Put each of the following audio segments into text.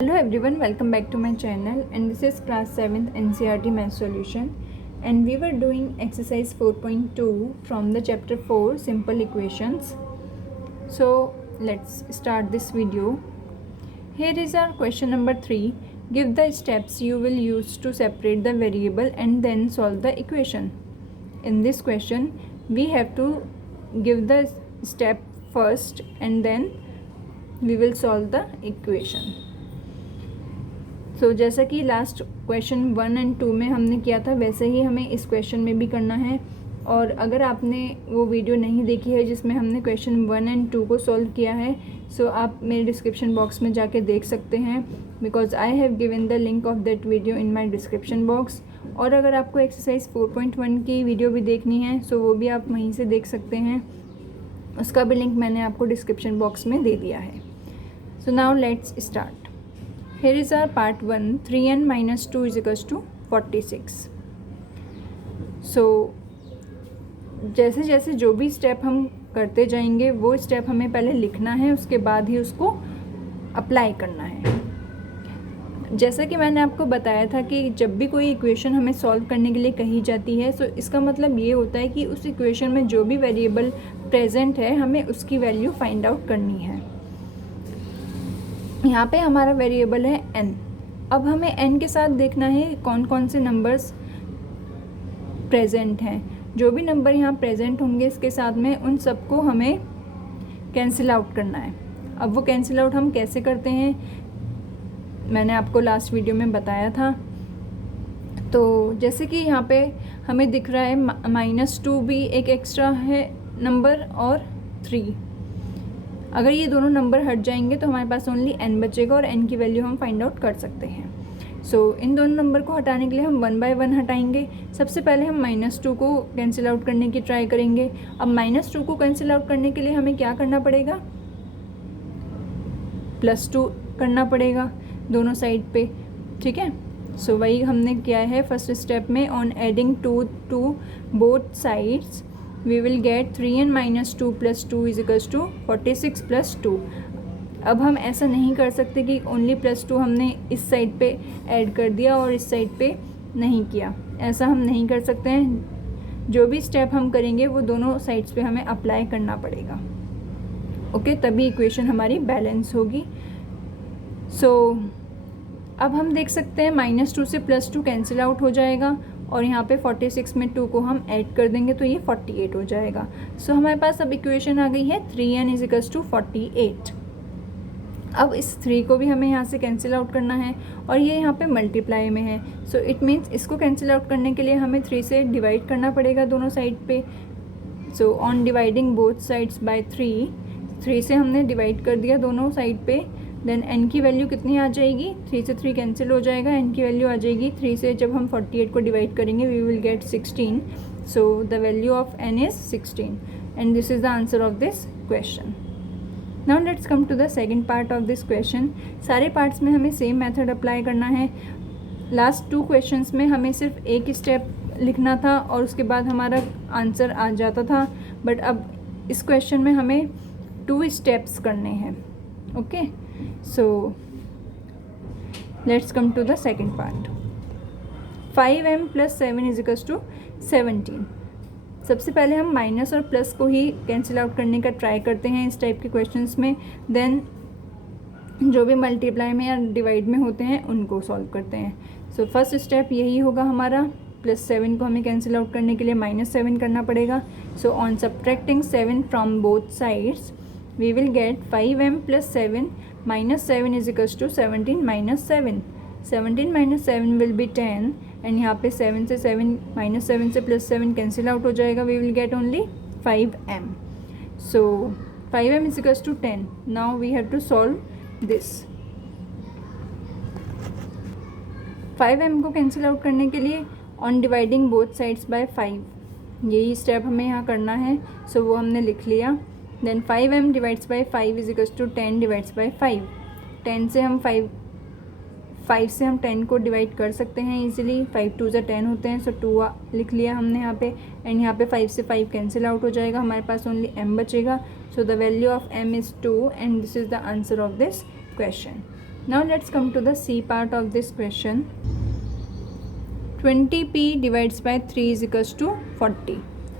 Hello everyone, welcome back to my channel, and this is class 7th NCERT math solution, and we were doing exercise 4.2 from the chapter 4 simple equations. So let's start this video. Here is our question number 3. Give the steps you will use to separate the variable and then solve the equation. In this question we have to give the step first and then we will solve the equation. जैसा कि last question 1 और 2 में हमने किया था, वैसे ही हमें इस क्वेश्चन में भी करना है. और अगर आपने वो वीडियो नहीं देखी है जिसमें हमने क्वेश्चन 1 और 2 को सॉल्व किया है, आप मेरे डिस्क्रिप्शन बॉक्स में जाके देख सकते हैं, because I have given the link of that video in my description box. और अगर आपको एक्सरसाइज 4.1 की वीडियो भी देखनी है वो भी आप वहीं से देख सकते हैं. उसका भी लिंक मैंने आपको डिस्क्रिप्शन बॉक्स में दे दिया है. So now let's start. Here is our part 1. 3n minus 2 is equals to 46. So जैसे जैसे जो भी स्टेप हम करते जाएंगे वो स्टेप हमें पहले लिखना है, उसके बाद ही उसको अप्लाई करना है. जैसा कि मैंने आपको बताया था कि जब भी कोई इक्वेशन हमें सॉल्व करने के लिए कही जाती है, इसका मतलब ये होता है कि उस इक्वेशन में जो भी वेरिएबल प्रेजेंट है हमें उसकी वैल्यू फाइंड आउट करनी है. यहाँ पे हमारा वेरिएबल है n. अब हमें n के साथ देखना है कौन कौन से नंबर्स प्रेजेंट हैं. जो भी नंबर यहाँ प्रेजेंट होंगे इसके साथ में उन सबको हमें कैंसिल आउट करना है. अब वो कैंसिल आउट हम कैसे करते हैं मैंने आपको लास्ट वीडियो में बताया था. तो जैसे कि यहाँ पे हमें दिख रहा है -2 भी एक एक्स्ट्रा है नंबर और 3. अगर ये दोनों नंबर हट जाएंगे तो हमारे पास ओनली n बचेगा और n की वैल्यू हम फाइंड आउट कर सकते हैं. इन दोनों नंबर को हटाने के लिए हम 1 बाय 1 हटाएंगे. सबसे पहले हम -2 को कैंसिल आउट करने की ट्राई करेंगे. अब -2 को कैंसिल आउट करने के लिए हमें क्या करना पड़ेगा, +2 करना पड़ेगा दोनों साइड पे. ठीक है, वही हमने किया है फर्स्ट स्टेप में. On adding 2 two both sides we will get 3n minus 2 plus 2 is equals to 46 plus 2. अब हम ऐसा नहीं कर सकते कि ओनली +2 हमने इस साइड पे ऐड कर दिया और इस साइड पे नहीं किया. ऐसा हम नहीं कर सकते हैं. जो भी स्टेप हम करेंगे वो दोनों साइड्स पे हमें अप्लाई करना पड़ेगा. ओके, तभी इक्वेशन हमारी बैलेंस होगी. अब हम देख सकते हैं -2 से +2 कैंसिल आउट हो जाएगा और यहाँ पे 46 में 2 को हम ऐड कर देंगे तो ये 48 हो जाएगा. हमारे पास अब इक्वेशन आ गई है 3n इज इक्वल्स टू 48. अब इस 3 को भी हमें यहाँ से कैंसिल आउट करना है और ये यहाँ पे मल्टीप्लाई में है. इट मीन्स इसको कैंसिल आउट करने के लिए हमें 3 से डिवाइड करना पड़ेगा दोनों साइड पे. On dividing both sides by 3 से हमने डिवाइड कर दिया दोनों साइड पे. देन n की वैल्यू कितनी आ जाएगी, 3 से 3 कैंसिल हो जाएगा. n की वैल्यू आ जाएगी 3 से जब हम 48 को डिवाइड करेंगे we will get 16. The value of n is 16 and this is the answer of this question. Now let's come to the second part of this question. सारे पार्ट्स में हमें सेम मेथड अप्लाई करना है. Last 2 questions में हमें सिर्फ एक step लिखना था और उसके बाद हमारा आंसर आ जाता था, बट अब इस क्वेश्चन में हमें 2 स्टेप्स करने हैं. Okay, let's come to the second part. 5m plus 7 is equals to 17. सबसे पहले हम माइनस और प्लस को ही कैंसिल आउट करने का ट्राई करते हैं इस टाइप के क्वेश्चंस में. देन जो भी मल्टीप्लाई में या डिवाइड में होते हैं उनको सॉल्व करते हैं. फर्स्ट स्टेप यही होगा हमारा. +7 को हमें कैंसिल आउट करने के लिए -7 करना पड़ेगा. On subtracting 7 from both sides we will get 5m plus 7 minus 7 is equals to 17 minus 7. 17 minus 7 will be 10 and यहाँ पे 7 से 7 -7 से +7 कैंसिल आउट हो जाएगा. we will get only 5m. 5m is equals to 10. now we have to solve this. 5m को cancel out करने के लिए on dividing both sides by 5 यही स्टेप हमें यहाँ करना है. वो हमने लिख लिया. Then 5m divides by 5 is equals to 10 divides by 5. 10 से हम 5 से हम 10 को डिवाइड कर सकते हैं इजीली. 5 2 से 10 होते हैं. 2 लिख लिया हमने यहाँ पे. एंड यहाँ पे 5 से 5 कैंसिल आउट हो जाएगा. हमारे पास ओनली m बचेगा. The value of m is 2 and this is the answer of this question. Now let's come to the C part of this question. 20p divides by 3 is equals to 40.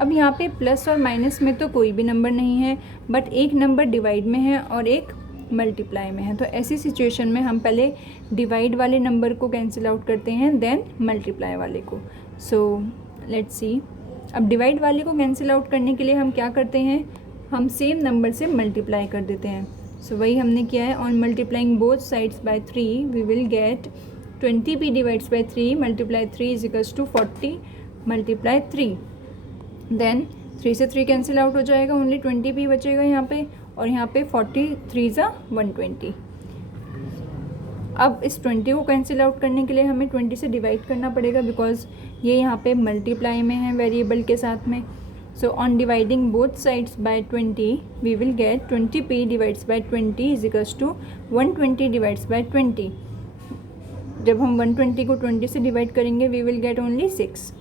अब यहाँ पे plus और minus में तो कोई भी number नहीं है, बट एक नंबर डिवाइड में है और एक मल्टीप्लाई में है। तो ऐसी सिचुएशन में हम पहले डिवाइड वाले नंबर को कैंसिल आउट करते हैं, देन मल्टीप्लाई वाले को। So let's see. अब डिवाइड वाले को कैंसिल आउट करने के लिए हम क्या करते हैं, हम सेम नंबर से मल्टीप्लाई कर देते हैं। सो वही हमने किया है। On multiplying both sides by 3 we will get 20p divides by 3 multiply 3 is equals to 40 multiply 3। Then 3 से 3 कैंसिल आउट हो जाएगा, ओनली 20p बचेगा यहाँ पे, और यहाँ पे 43 ज़ा 120। अब इस 20 को कैंसिल आउट करने के लिए हमें 20 से डिवाइड करना पड़ेगा, बिकॉज ये यहाँ पे मल्टीप्लाई में है वेरिएबल के साथ में। So on dividing both sides by 20 we will get 20p divides by 20 is equals to 120 divides by 20। जब हम 120 को 20 से डिवाइड करेंगे we will get only 6,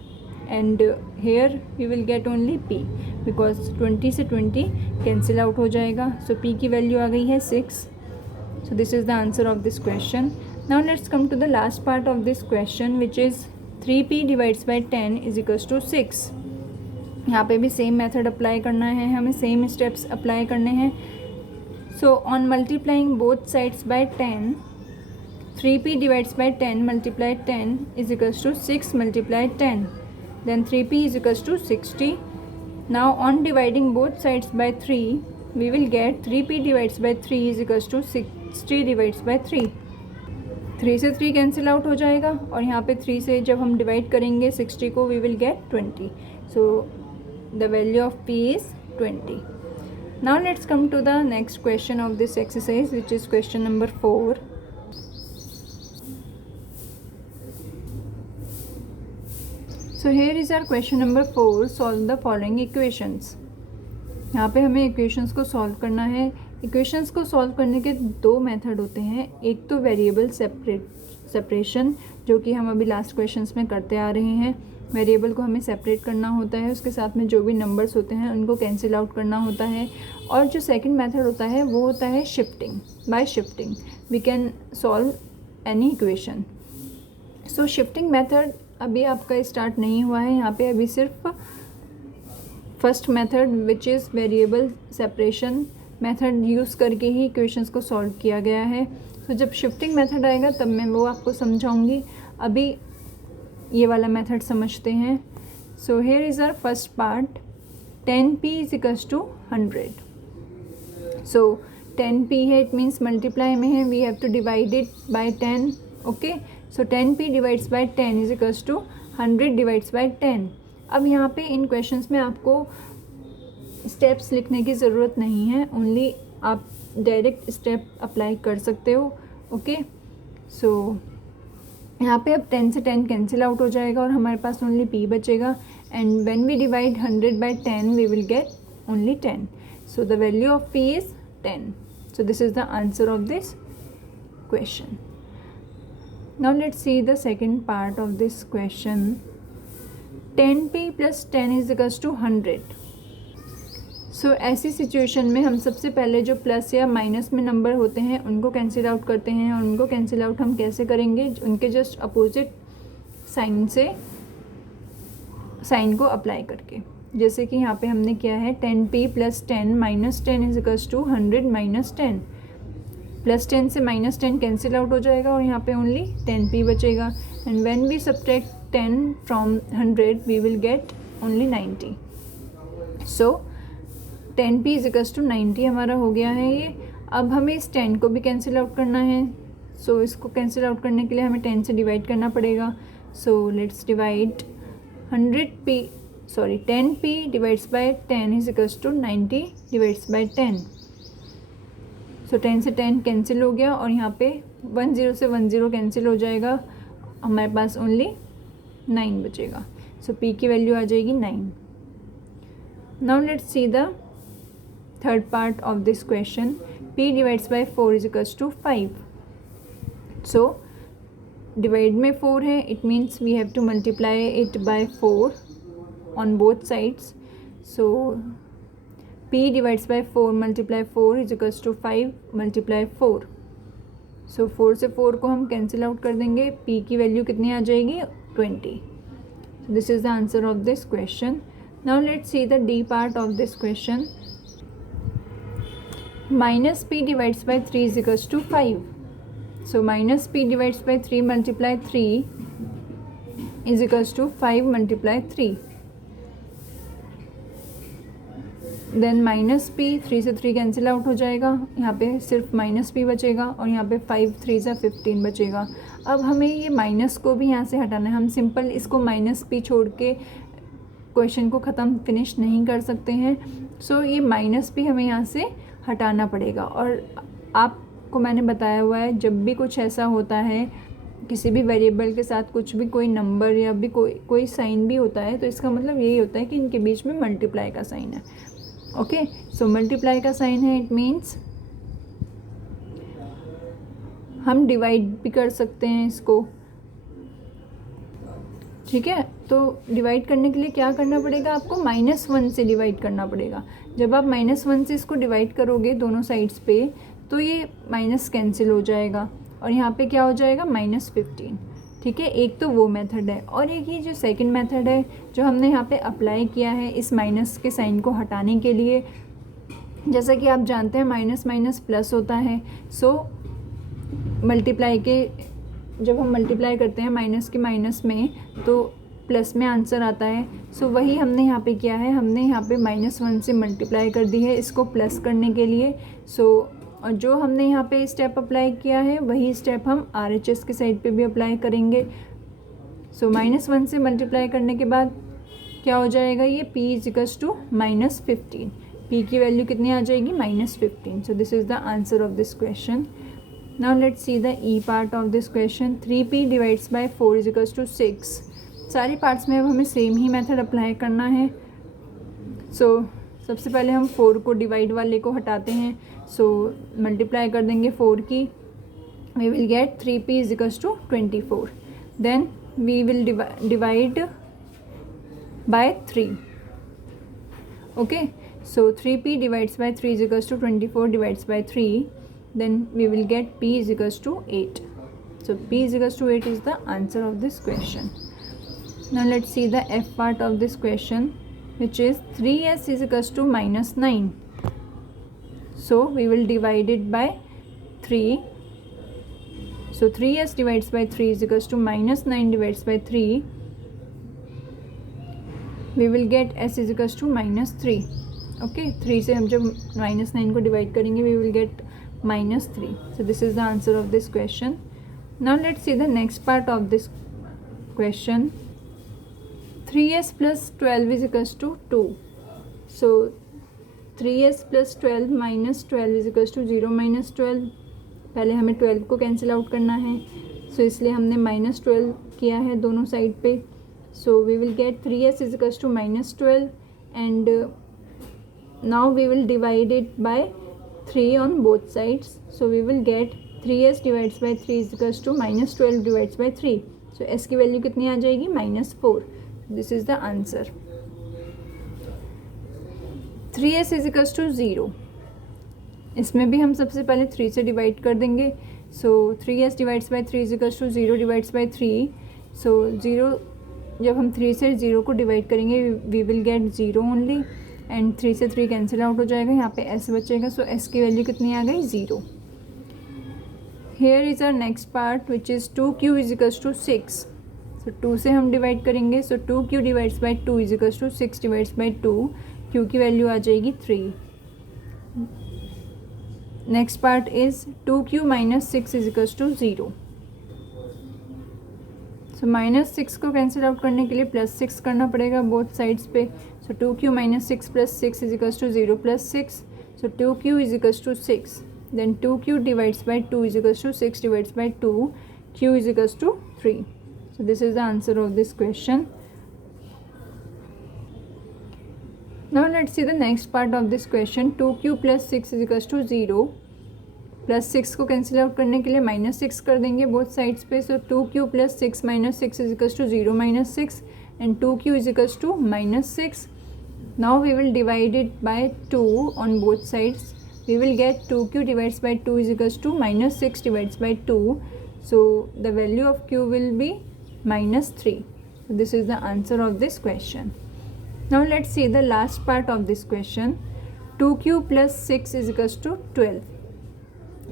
and here we will get only p, because 20 से 20 cancel out हो जाएगा। सो p की value आ गई है 6। So this is the answer of this question. Now let's come to the last part of this question which is 3p divides by 10 is equals to 6। यहाँ पे भी same method apply करना है, हमें same steps apply करने हैं। So on multiplying both sides bye 10 3p divides by 10 multiply 10 is equals to 6 multiply 10. Then 3p is equals to 60. Now on dividing both sides by 3, we will get 3p divides by 3 is equals to 60 divides by 3. 3 से 3 cancel out हो जाएगा, और यहाँ पे 3 से जब हम divide करेंगे 60 को we will get 20. So the value of p is 20. Now let's come to the next question of this exercise, which is question number 4. So here is our question number 4. Solve the following equations. यहाँ पे हमें equations को solve करना है। Equations को solve करने के दो मेथड होते हैं, एक तो वेरिएबल सेपरेशन, जो कि हम अभी लास्ट क्वेश्चंस में करते आ रहे हैं। वेरिएबल को हमें सेपरेट करना होता है, उसके साथ में जो भी नंबर्स होते हैं उनको कैंसिल आउट करना होता है। और जो सेकंड मेथड होता है वो होता है shifting. By shifting we can solve any equation. So shifting method अभी आपका स्टार्ट नहीं हुआ है, यहाँ पे अभी सिर्फ first method which is variable separation method use करके ही इक्वेशंस को सॉल्व किया गया है। तो जब शिफ्टिंग मेथड आएगा तब मैं वो आपको समझाऊंगी। अभी ये वाला मेथड समझते हैं। So here is our first part, 10p is equals to 100। So 10p है, इट मीन्स मल्टीप्लाई में है, we have to divide it by 10। Okay, so 10p divides by 10 is equals to 100 divides by 10। अब यहाँ पे इन questions में आपको steps लिखने की ज़रूरत नहीं है, ओनली आप डायरेक्ट स्टेप अप्लाई कर सकते हो। ओके, सो यहाँ पे अब 10 से 10 कैंसिल आउट हो जाएगा और हमारे पास ओनली p बचेगा, and when we divide 100 by 10 we will get only 10। So the value of p is 10. So this is the answer of this question. Now let's see the second part of this question. 10p plus 10 is equals to 100. So ऐसी situation में हम सबसे पहले जो plus या minus में number होते हैं उनको कैंसिल आउट करते हैं, और उनको कैंसिल आउट हम कैसे करेंगे, उनके जस्ट अपोजिट साइन से साइन को अप्लाई करके। जैसे कि यहाँ पे हमने किया है 10p plus 10 minus 10 is equals to 100 minus 10. Plus 10 से माइनस 10 कैंसिल आउट हो जाएगा और यहाँ पे ओनली 10p बचेगा, and when we subtract 10 from 100 we will get only 90. So 10p is equals to 90 हमारा हो गया है ये। अब हमें इस 10 को भी कैंसिल आउट करना है। सो इसको कैंसिल आउट करने के लिए हमें 10 से डिवाइड करना पड़ेगा। So let's divide 10p divides by 10 is equals to 90 divides by 10. So 10 से 10 कैंसिल हो गया और यहाँ पे 10 से 10 कैंसिल हो जाएगा, हमारे पास ओनली 9 बचेगा। सो p की वैल्यू आ जाएगी 9. Now let's see the third part of this question. p divides by 4 is equals to 5. So divide में 4 है, it means we have to multiply it by 4 on both sides. So p divides by 4 multiply 4 is equals to 5 multiply 4. सो 4 से 4 को हम cancel out कर देंगे, p की value कितनी आ जाएगी 20. This is the answer of this question. Now let's see the D part of this question. Minus p divides by 3 is equals to 5. So minus p divides by 3 multiply 3 is equals to 5 multiply 3. Then minus p 3 से 3 cancel out हो जाएगा, यहाँ पे सिर्फ minus p बचेगा और यहाँ पे 5 3 से 15 बचेगा. अब हमें ये माइनस को भी यहाँ से हटाना है. हम सिंपल इसको माइनस p छोड़ के क्वेश्चन को ख़त्म फिनिश नहीं कर सकते हैं. सो ये माइनस p हमें यहाँ से हटाना पड़ेगा. और आपको मैंने बताया हुआ है जब भी कुछ ऐसा होता है किसी भी वेरिएबल के साथ कुछ भी कोई नंबर या भी कोई साइन भी होता है तो इसका मतलब यही होता है कि इनके बीच में मल्टीप्लाई का साइन है. ओके, सो मल्टीप्लाई का साइन है, इट मीन्स हम डिवाइड भी कर सकते हैं इसको. ठीक है, तो डिवाइड करने के लिए क्या करना पड़ेगा आपको, -1 से डिवाइड करना पड़ेगा. जब आप -1 से इसको डिवाइड करोगे दोनों साइड्स पे तो ये माइनस कैंसिल हो जाएगा और यहाँ पे क्या हो जाएगा -15. ठीक है, एक तो वो मेथड है. और एक ही जो सेकंड मेथड है जो हमने यहाँ पे अप्लाई किया है इस माइनस के साइन को हटाने के लिए. जैसा कि आप जानते हैं माइनस माइनस प्लस होता है. सो मल्टीप्लाई के जब हम मल्टीप्लाई करते हैं माइनस के माइनस में तो प्लस में आंसर आता है. सो वही हमने यहाँ पे किया है, हमने यहाँ पे -1 से मल्टीप्लाई कर दी है इसको प्लस करने के लिए. सो और जो हमने यहाँ पे स्टेप अप्लाई किया है वही स्टेप हम RHS के साइड पे भी अप्लाई करेंगे. सो -1 से मल्टीप्लाई करने के बाद क्या हो जाएगा, ये p is equals to -15. p की वैल्यू कितनी आ जाएगी -15. So this is the answer of this question. Now let's see the E part of this question. 3p divides by 4 is equals to 6. सारे पार्ट्स में अब हमें सेम ही method apply करना है. सो सबसे पहले हम 4 को डिवाइड वाले को हटाते हैं. सो मल्टीप्लाई कर देंगे 4 की, we will get 3p is equals to 24. Then we will divide by 3. Okay, so 3p divides by 3 is equals to 24 divides by 3. Then we will get p is equals to 8. So p is equals to 8 is the answer of this question. Now let's see the f part of this question, which is 3s is equals to -9. So we will divide it by 3. So 3s divides by 3 is equals to -9 divides by 3. We will get s is equals to -3. Okay, 3 से हम जब -9 को divide करेंगे we will get -3. So this is the answer of this question. Now let's see the next part of this question. 3s plus 12 is equals to 2. So 3s plus 12 minus 12 is equals to 0 minus 12. पहले हमें 12 को cancel out करना है. सो इसलिए हमने -12 किया है दोनों साइड पे. So we will get 3s is equals to -12 and now we will divide it by 3 on both sides. So we will get 3s divides by 3 is equals to -12 divides by 3. So s की value कितनी आ जाएगी -4. This is the answer. 3s is equals to 0. इसमें भी हम सबसे पहले 3 से डिवाइड कर देंगे. So 3s divides by 3 is equals to 0 divides by 3. So 0 जब हम 3 से 0 को डिवाइड करेंगे we will get 0 only and 3 से 3 कैंसिल आउट हो जाएगा. यहाँ पे s बचेगा. सो s की वैल्यू कितनी आ गई 0. Here is our next part which is 2q is equals to 6. So 2 से हम डिवाइड करेंगे. So 2q divides by 2 is equals to 6 divides by 2. q की वैल्यू आ जाएगी 3. Next part is 2q minus 6 is equals to 0. So -6 को cancel out करने के लिए +6 करना पड़ेगा बोथ साइड्स पे. So 2q minus 6 plus 6 is equals to 0 plus 6. So 2q is equals to 6. Then 2q divides by 2 is equals to 6 divides by 2. q is equals to 3. So this is the answer of this question. Now let's see the next part of this question. 2q plus 6 is equals to 0. Plus 6 को cancel out करने के लिए -6 कर देंगे both sides पे. So 2q plus 6 minus 6 is equals to 0 minus 6 and 2q is equals to -6. Now we will divide it by 2 on both sides. we will get 2q divided by 2 is equals to minus 6 divided by 2. So the value of q will be minus 3. So this is the answer of this question. Now let's see the last part of this question. 2q plus 6 is equals to 12.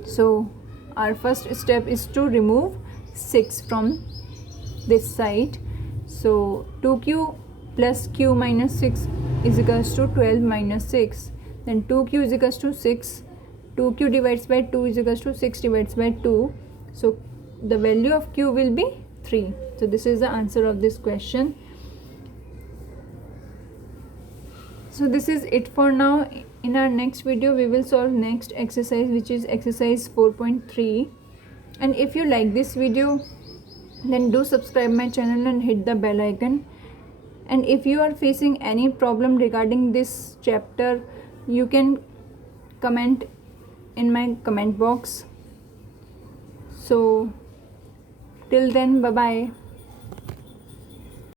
So our first step is to remove 6 from this side. So 2q plus q minus 6 is equals to 12 minus 6. Then 2q is equals to 6. 2q divides by 2 is equals to 6 divides by 2. So the value of q will be 3. So this is the answer of this question. So this is it for now. In our next video we will solve next exercise, which is exercise 4.3. and if you like this video, then do subscribe my channel and hit the bell icon. And if you are facing any problem regarding this chapter, you can comment in my comment box. So till then, bye bye.